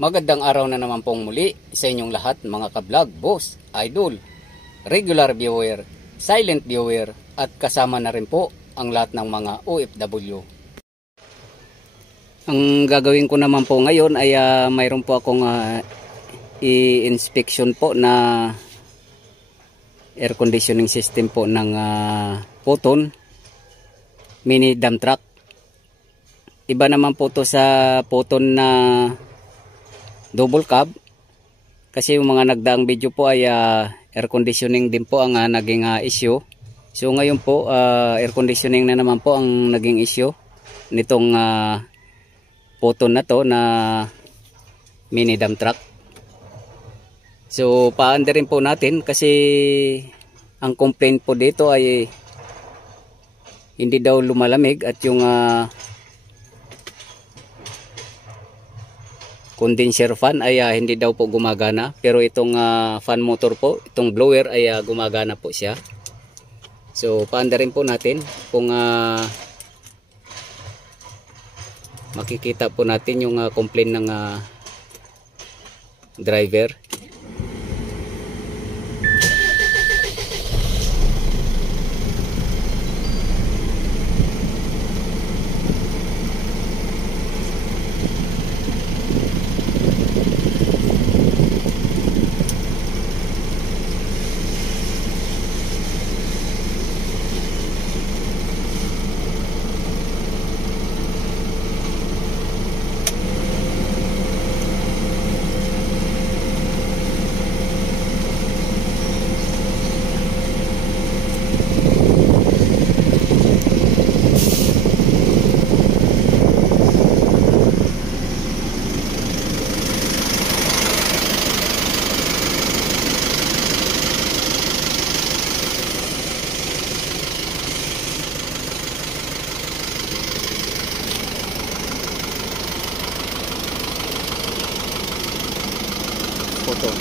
Magandang araw na naman pong muli sa inyong lahat mga ka-vlog, boss, idol, regular viewer, silent viewer at kasama na rin po ang lahat ng mga OFW. Ang gagawin ko naman po ngayon ay mayroon po akong i-inspection po na air conditioning system po ng Poton mini dump truck. Iba naman po to sa Poton na double cab, kasi yung mga nagdaang video po ay air conditioning din po ang naging issue. So ngayon po air conditioning na naman po ang naging issue nitong Poton na to na mini dump truck. So paanda rin po natin kasi ang complaint po dito ay hindi daw lumalamig at yung condenser fan ay hindi daw po gumagana, pero itong fan motor po, itong blower ay gumagana po siya. So paanda rin po natin kung makikita po natin yung complaint ng driver. Foto.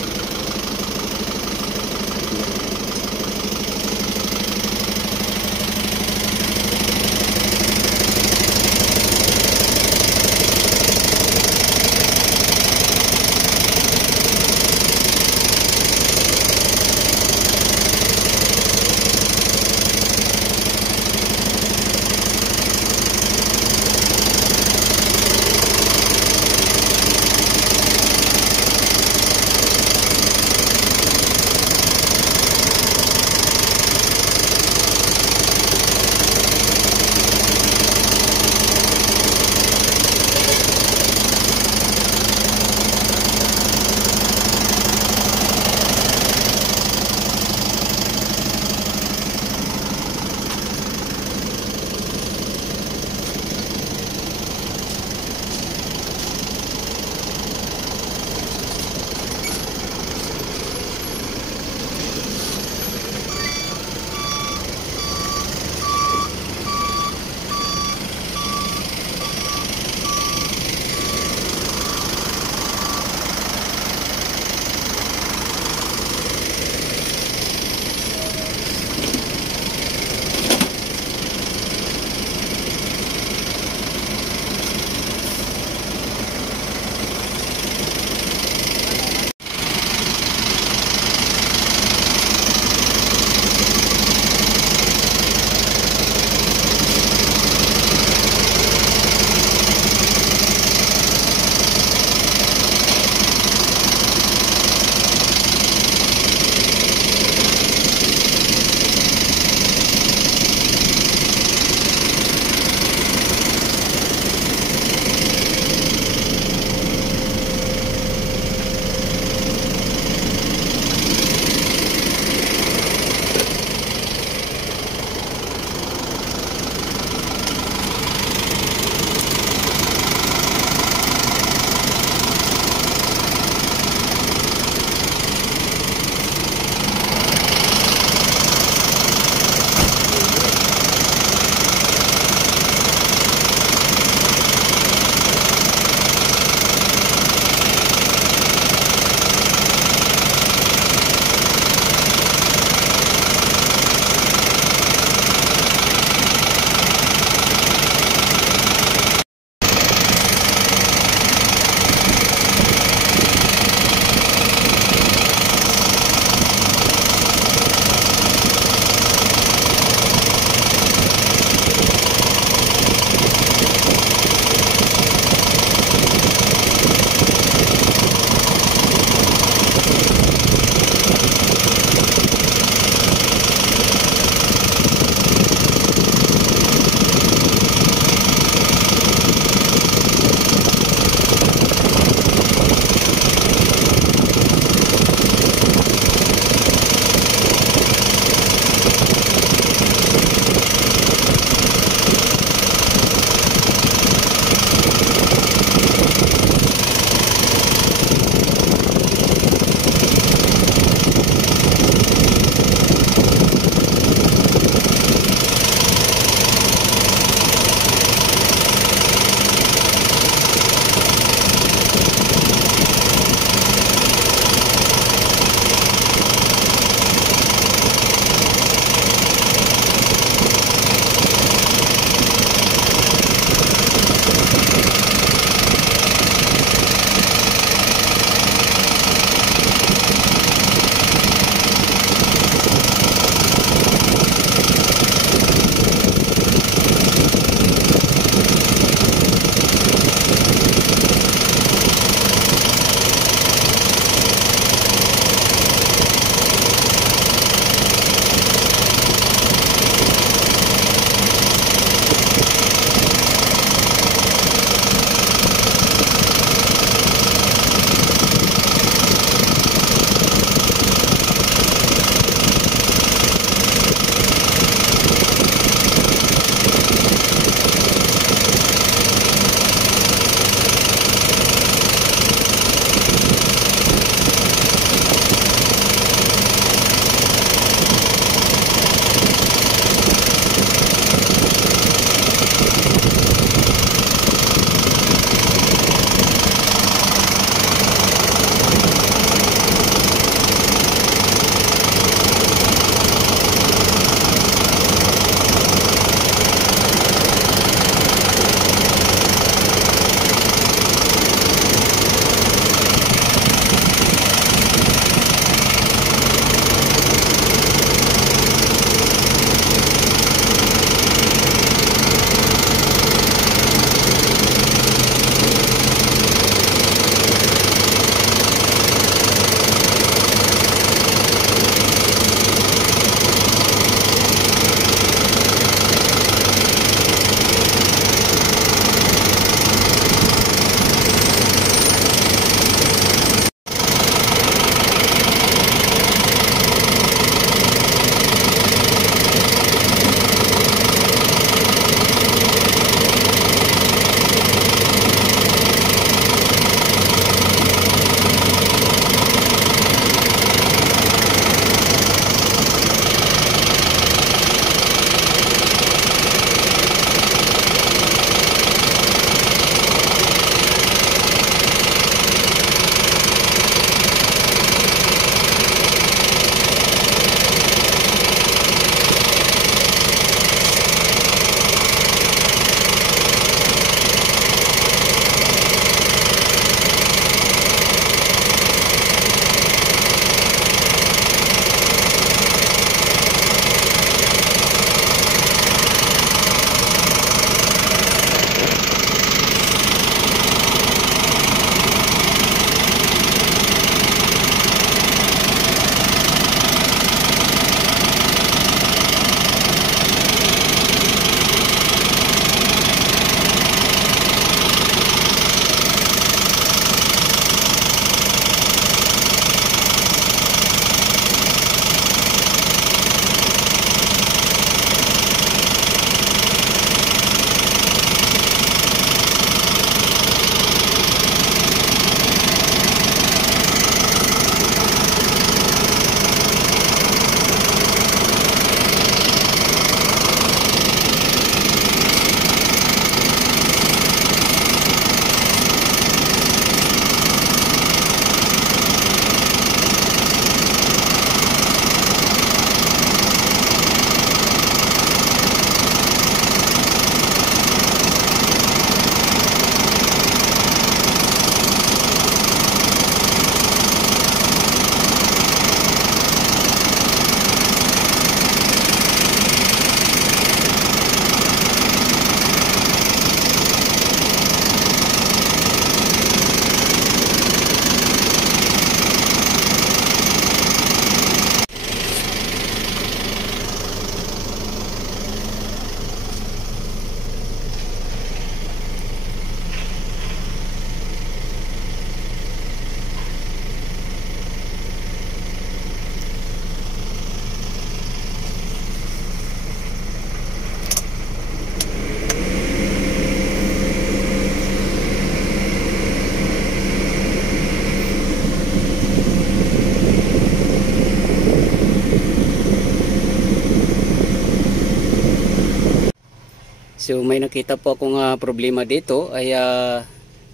So may nakita po akong problema dito ay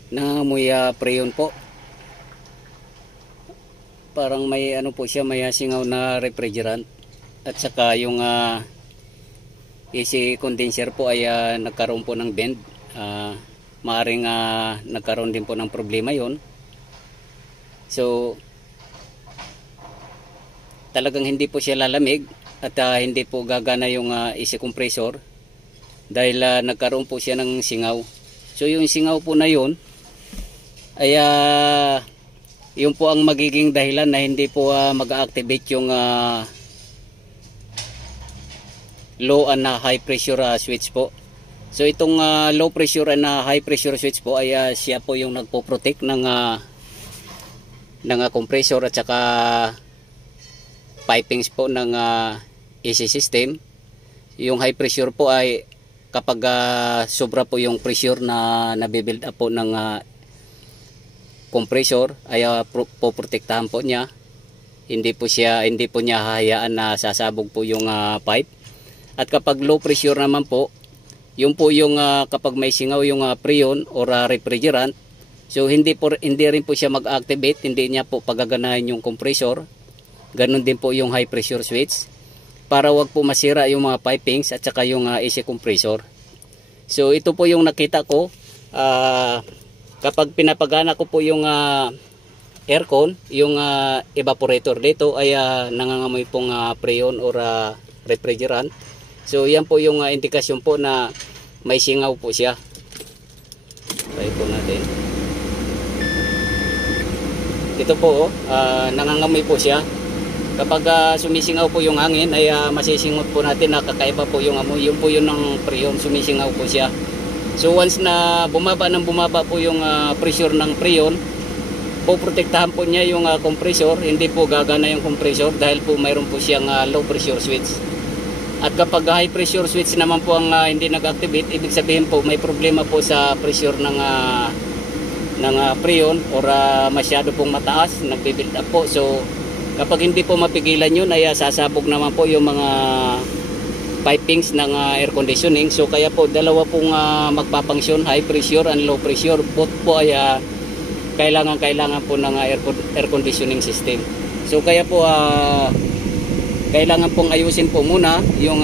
nangangamoy preyon po. Parang may ano po siya, may singaw na refrigerant. At saka yung AC condenser po ay nagkaroon po ng bend. Maaring nagkaroon din po ng problema yon. So talagang hindi po siya lalamig at hindi po gagana yung AC compressor dahil nagkaroon po siya ng singaw. So yung singaw po na yun ay yun po ang magiging dahilan na hindi po mag-activate yung low and high pressure switch po. So itong low pressure and high pressure switch po ay siya po yung nagpo-protect ng compressor at saka pipings po ng AC system. Yung high pressure po ay kapag sobra po yung pressure na nabibuild up po ng compressor ay poprotektahan po niya. Hindi po niya hahayaan na sasabog po yung pipe. At kapag low pressure naman po, yun po yung kapag may singaw yung preyon or refrigerant, so hindi rin po siya mag-activate, hindi niya po pagaganahin yung compressor. Ganun din po yung high pressure switch para wag po masira yung mga pipings at saka yung AC compressor. So ito po yung nakita ko kapag pinapagana ko po yung aircon, yung evaporator dito ay nangangamoy pong preyon or refrigerant. So yan po yung indikasyon po na may singaw po siya. Try po natin. Ito po nangangamoy po siya. Kapag sumisingaw po yung hangin ay masisingot po natin na kakaiba po yung amoy. Yun po yun ng preyon, sumisingaw po siya. So once na bumaba po yung pressure ng preyon, poprotektahan po niya yung compressor, hindi po gagana yung compressor dahil po mayroon po siyang low pressure switch. At kapag high pressure switch naman po ang hindi nag-activate, ibig sabihin po may problema po sa pressure ng preyon or masyado pong mataas, nagbi-build up po. So kapag hindi po mapigilan yun ay sasabog naman po yung mga pipings ng air conditioning. So kaya po dalawa pong magpapangsyon, high pressure and low pressure. Both po ay kailangan po ng air conditioning system. So kaya po kailangan pong ayusin po muna yung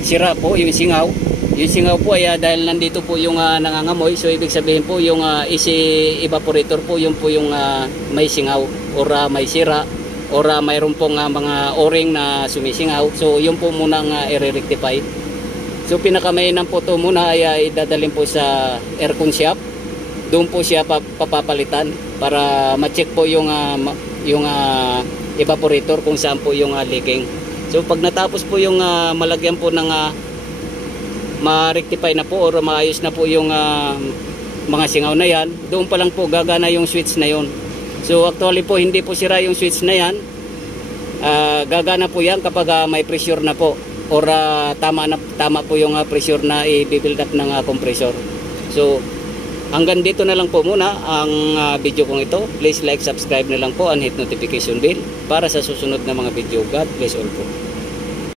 sira po, yung singaw. Yung singaw po ay dahil nandito po yung nangangamoy. So ibig sabihin po yung AC evaporator po, yung po yung may singaw or may sira or mayroon pong mga o-ring na sumisingaw. So yun po muna ang i-rectify. So pinakamainam po to muna ay idadalhin po sa aircon shop. Doon po siya papapalitan para ma-check po yung evaporator kung saan po yung leaking. So pag natapos po yung malagyan po ng ma-rectify na po or maayos na po yung mga singaw na yan, doon pa lang po gagana yung switch na yon. So actually po hindi po sira yung switch na yan. Gagana po yan kapag may pressure na po or tama po yung pressure na i-build up ng compressor. So hanggang dito na lang po muna ang video kong ito. Please like, subscribe na lang po and hit notification bell para sa susunod na mga video. God bless all po.